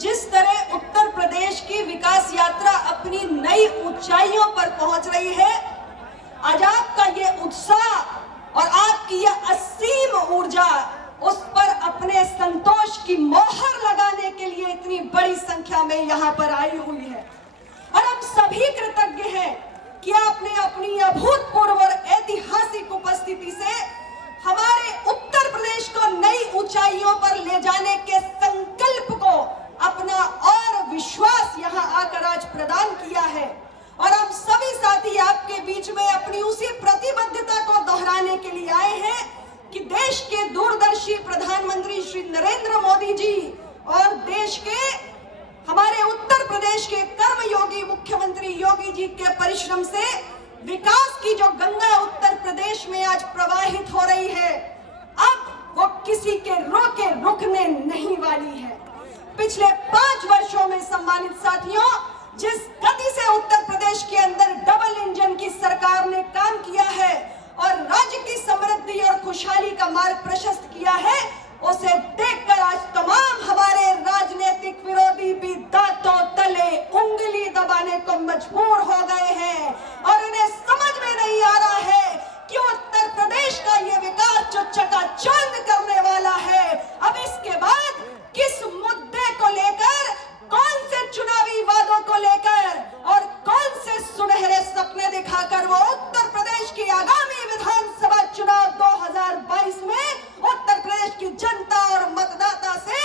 जिस तरह उत्तर प्रदेश की विकास यात्रा अपनी नई ऊंचाइयों पर पहुंच रही है, आज आपका ये उत्साह और आपकी ये असीम ऊर्जा उस पर अपने संतोष की मोहर लगाने के लिए इतनी बड़ी संख्या में यहाँ पर आई हुई है। और हम सभी कृतज्ञ हैं कि आपने अपनी अभूतपूर्व और ऐतिहासिक उपस्थिति से हमारे उत्तर प्रदेश को नई ऊंचाइयों पर ले जाने के संकल्प को अपना और विश्वास यहाँ आकर आज प्रदान किया है। और हम सभी साथी आपके बीच में अपनी उसी प्रतिबद्धता को दोहराने के लिए आए हैं कि देश के दूरदर्शी प्रधानमंत्री श्री नरेंद्र मोदी जी और देश के हमारे उत्तर प्रदेश के कर्मयोगी मुख्यमंत्री योगी जी के परिश्रम से विकास की जो गंगा उत्तर प्रदेश में आज प्रवाहित हो रही है, अब वो किसी के रोके रुकने नहीं वाली है। पिछले 5 वर्षों में सम्मानित साथियों, जिस गति से उत्तर प्रदेश के अंदर डबल इंजन की सरकार ने काम किया है और राज्य की समृद्धि और खुशहाली का मार्ग प्रशस्त किया है, उसे देखकर आज तमाम हमारे राजनीतिक विरोधी भी दांतों तले उंगली दबाने को मजबूर हो गए हैं और उन्हें समझ में नहीं आ रहा है कि उत्तर प्रदेश का ये विकास जो चकाचौंध करने वाला है, अब इसके बाद किस मुद्दे को लेकर, कौन से चुनावी वादों को लेकर और कौन से सुनहरे सपने दिखाकर वो उत्तर प्रदेश की आगामी विधानसभा चुनाव 2022 में उत्तर प्रदेश की जनता और मतदाता से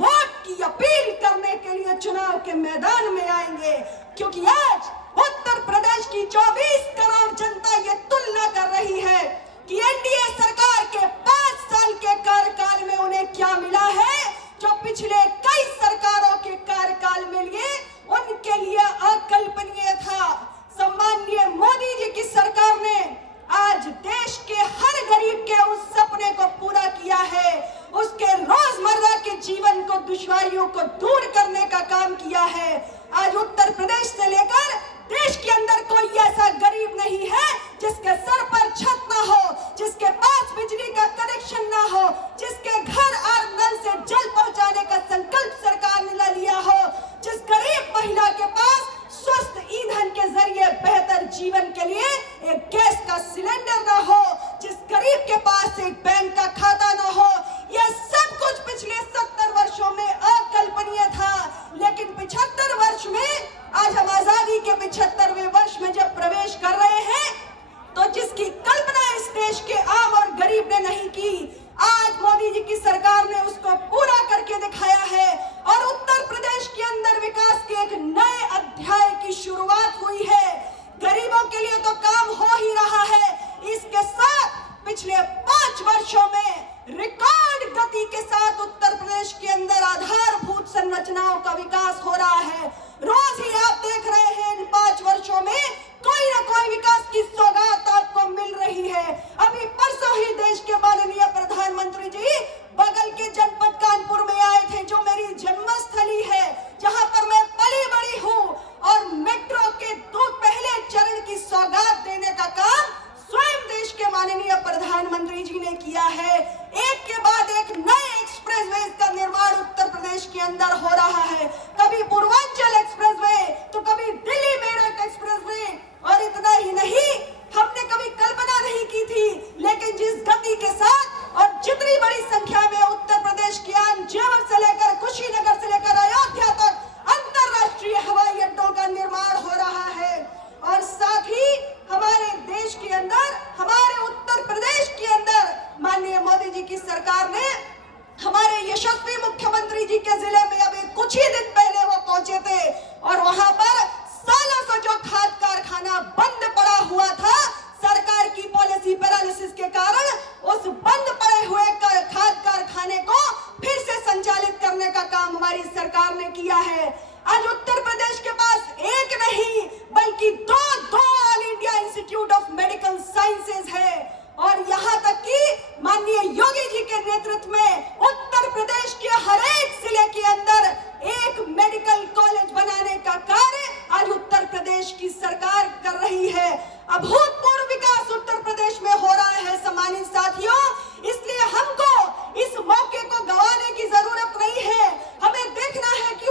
वोट की अपील करने के लिए चुनाव के मैदान में आएंगे। क्योंकि आज उत्तर प्रदेश की 24 करोड़ जनता ये तुलना कर रही है कि एनडीए सरकार के 5 साल के कार्यकाल में उन्हें क्या मिला है जो पिछले कई सरकारों के कार्यकाल में लिए उनके लिए अकल्पनीय था। सम्माननीय मोदी जी की सरकार ने आज देश के हर गरीब के उस सपने को पूरा किया है, उसके रोजमर्रा के जीवन को, दुश्वारियों को दूर करने का काम किया है। आज उत्तर प्रदेश से लेकर देश के अंदर कोई ऐसा गरीब नहीं है जिसके सर पर छत ना हो, जिसके पास बिजली का कनेक्शन ना हो, जिसके घर और नल से जल पहुंचाने का संकल्प सरकार ने लिया हो, जिस गरीब महिला के पास स्वस्थ ईंधन के जरिए बेहतर जीवन के लिए एक गैस का सिलेंडर ना हो, जिस गरीब के पास एक बैंक का खाता ना हो, यह सब कुछ पिछले 70 वर्षों में अकल्पनीय था। लेकिन 75 वर्ष में आज हम आजादी के 75वें वर्ष में जब प्रवेश कर रहे हैं, तो जिसकी कल्पना इस देश के आम और गरीब ने नहीं की, आज मोदी जी की सरकार ने उसको पूरा करके दिखाया है और उत्तर प्रदेश के अंदर विकास के एक नए अध्याय की शुरुआत हुई है। गरीबों के लिए तो काम हो ही रहा है, इसके साथ पिछले 5 वर्षों में रिकॉर्ड गति के साथ उत्तर प्रदेश के अंदर आधारभूत संरचनाओं का विकास हो रहा है। रोज ही आप देख रहे हैं इन 5 वर्षों में कोई ना कोई विकास की सौगात आपको मिल रही है। अभी परसों ही देश के माननीय प्रधानमंत्री जी बगल के जनपद कानपुर में आए थे, जो मेरी जन्मस्थली है, जहां पर मैं पली बड़ी हूं, और मेट्रो के 2 पहले चरण की सौगात देने का काम स्वयं देश के माननीय प्रधानमंत्री जी ने किया है। एक के बाद एक नए एक्सप्रेसवे का निर्माण उत्तर प्रदेश के अंदर हो रहा है, कभी पूर्वांचल एक्सप्रेसवे तो कभी दिल्ली मेरठ एक्सप्रेसवे। और इतना ही नहीं, हमने कभी कल्पना नहीं की थी, लेकिन जिस गति के साथ और जितनी बड़ी संख्या में उत्तर प्रदेश के जेवर से लेकर कुशीनगर से लेकर अयोध्या तक अंतरराष्ट्रीय हवाई अड्डों का निर्माण हो रहा है। और साथ ही हमारे देश के अंदर, हमारे उत्तर प्रदेश के अंदर माननीय मोदी जी की सरकार ने हमारे यशस्वी मुख्यमंत्री जी के जिले में अभी कुछ ही दिन पहले वो पहुंचे थे और वहां पर सालों से जो खाद कारखाना बंद पड़ा हुआ था, सरकार की पॉलिसी पैरालिसिस के कारण उस बंद पड़े हुए खाद कारखाने को फिर से संचालित करने का काम हमारी सरकार ने किया है। आज उत्तर प्रदेश के पास एक नहीं बल्कि दो all India institute of medical sciences है। और यहाँ तक कि माननीय योगी जी के नेतृत्व में उत्तर प्रदेश के हर एक जिले के अंदर एक मेडिकल कॉलेज बनाने का कार्य आज उत्तर प्रदेश की सरकार कर रही है। अभूतपूर्व विकास उत्तर प्रदेश में हो रहा है सम्मानित साथियों, इसलिए हमको इस मौके को गंवाने की जरूरत नहीं है। हमें देखना है कि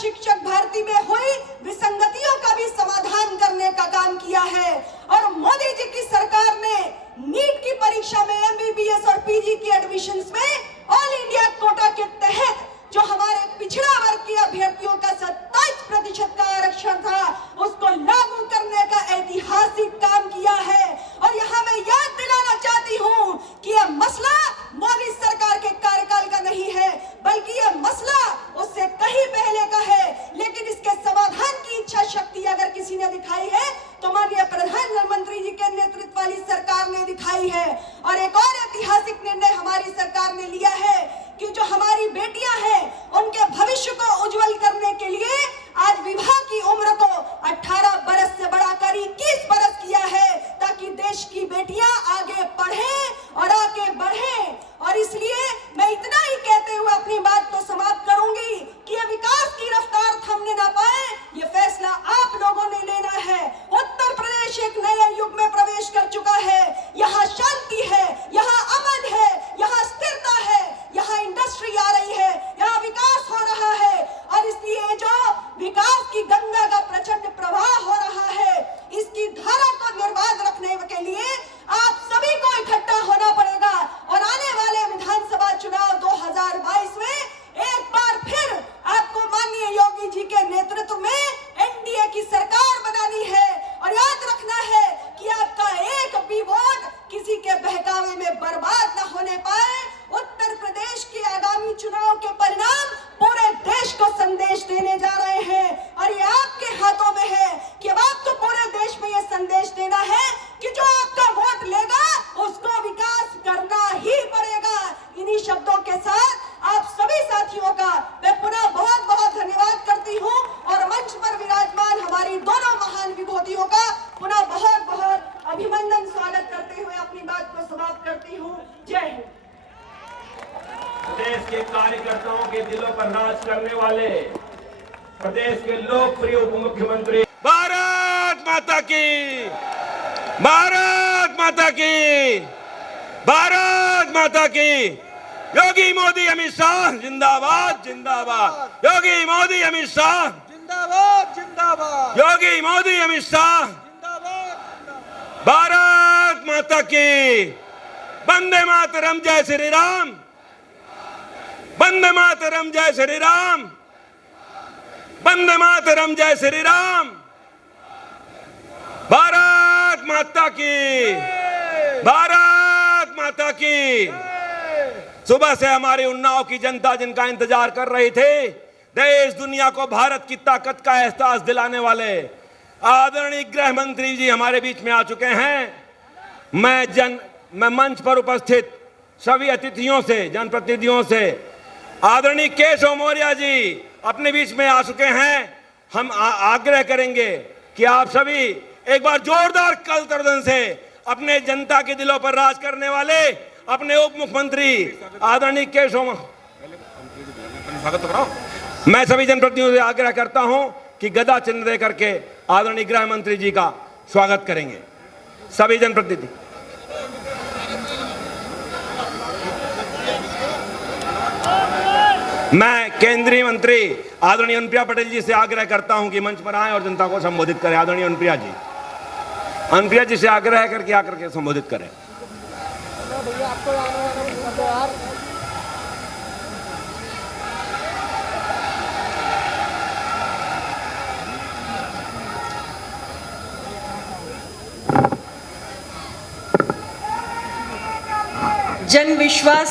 शिक्षक भर्ती में हुई विसंगतियों का भी समाधान करने का काम किया है। और मोदी जी की सरकार ने नीट की परीक्षा में एमबीबीएस और पीजी की एडमिशंस में ऑल इंडिया कोटा के तहत जो हमारे पिछड़ा वर्ग के अभ्यर्थियों का 27% का आरक्षण था, उसको लागू करने का ऐतिहासिक काम किया है। और यहाँ मैं याद दिलाना चाहती हूँ कि यह मसला मोदी सरकार के कार्यकाल का नहीं है, बल्कि यह मसला उससे कहीं पहले का है। लेकिन इसके समाधान की इच्छा शक्ति अगर किसी ने दिखाई है तो माननीय प्रधानमंत्री जी के नेतृत्व वाली सरकार ने दिखाई है। और एक और ऐतिहासिक निर्णय हमारी सरकार ने लिया है कि जो हमारी बेटियां हैं उनके भविष्य को उज्जवल करने के लिए आज विवाह की उम्र को 18 बरस से बढ़ाकर 21 बरस किया है, ताकि देश की बेटियां आगे पढ़ें और आगे बढ़ें। और इसलिए मैं इतना ही कहते हुए अपनी बात को समाप्त करूंगी कि ये विकास की रफ्तार थमने ना पाए, ये फैसला आप लोगों ने लेना है। उत्तर प्रदेश एक नए युग में प्रवेश कर चुका है। यहाँ शांति है, यहाँ अमन है, यहाँ स्थिरता है, यहाँ इंडस्ट्री आ रही है, यहाँ विकास हो रहा है। और इसलिए जो विकास की गंगा का प्रचंड प्रवाह हो रहा है, इसकी धारा को निर्बाध रखने के लिए आप सभी को इकट्ठा होना पड़ेगा। और आने वाले विधानसभा चुनाव 2022 में एक बार फिर आपको माननीय योगी जी के नेतृत्व में एनडीए की सरकार बनानी है। और याद रखना है कि आपका एक भी वोट किसी के बहकावे में बर्बाद न होने पाए। उत्तर प्रदेश के आगामी चुनाव के परिणाम पूरे देश को संदेश देने जा रहे हैं। और ये आपके हाथों में है कि अब आपको पूरे देश में ये संदेश देना है कि जो आपका वोट लेगा उसको विकास करना ही पड़ेगा। इन्हीं शब्दों के साथ आप सभी साथियों का मैं पुनः बहुत बहुत धन्यवाद करती हूँ। और मंच पर विराजमान हमारी दोनों महान विभूतियों का पुनः बहुत बहुत अभिनंदन स्वागत करते हुए अपनी बात को समाप्त करती हूँ। जय हिंद। प्रदेश के कार्यकर्ताओं के दिलों पर राज करने वाले प्रदेश के लोकप्रिय उप मुख्यमंत्री, भारत माता की, भारत माता की, भारत माता की। योगी मोदी अमित शाह जिंदाबाद जिंदाबाद। योगी मोदी अमित शाह जिंदाबाद जिंदाबाद। योगी मोदी अमित शाह जिंदाबाद। भारत माता की। वंदे मातरम, जय श्री राम। वंदे मातरम, जय श्री राम। वंदे मातरम, जय श्री राम। भारत माता की, भारत माता की। सुबह से हमारी उन्नाव की जनता जिनका इंतजार कर रही थी, देश दुनिया को भारत की ताकत का एहसास दिलाने वाले आदरणीय गृह मंत्री जी हमारे बीच में आ चुके हैं। मैं मंच पर उपस्थित सभी अतिथियों से, जनप्रतिनिधियों से, आदरणीय केशव मौर्य जी अपने बीच में आ चुके हैं। हम आग्रह करेंगे कि आप सभी एक बार जोरदार कल तर्जन से अपने जनता के दिलों पर राज करने वाले अपने उप मुख्यमंत्री आदरणीय केशव, मैं सभी जनप्रतिनिधियों से आग्रह करता हूं कि गदा चिन्ह दे करके आदरणीय गृह मंत्री जी का स्वागत करेंगे सभी जनप्रतिनिधि। मैं केंद्रीय मंत्री आदरणीय अनुप्रिया पटेल जी से आग्रह करता हूं कि मंच पर आएं और जनता को संबोधित करें। आदरणीय अनुप्रिया जी से आग्रह करके आकर के संबोधित करें। जन विश्वास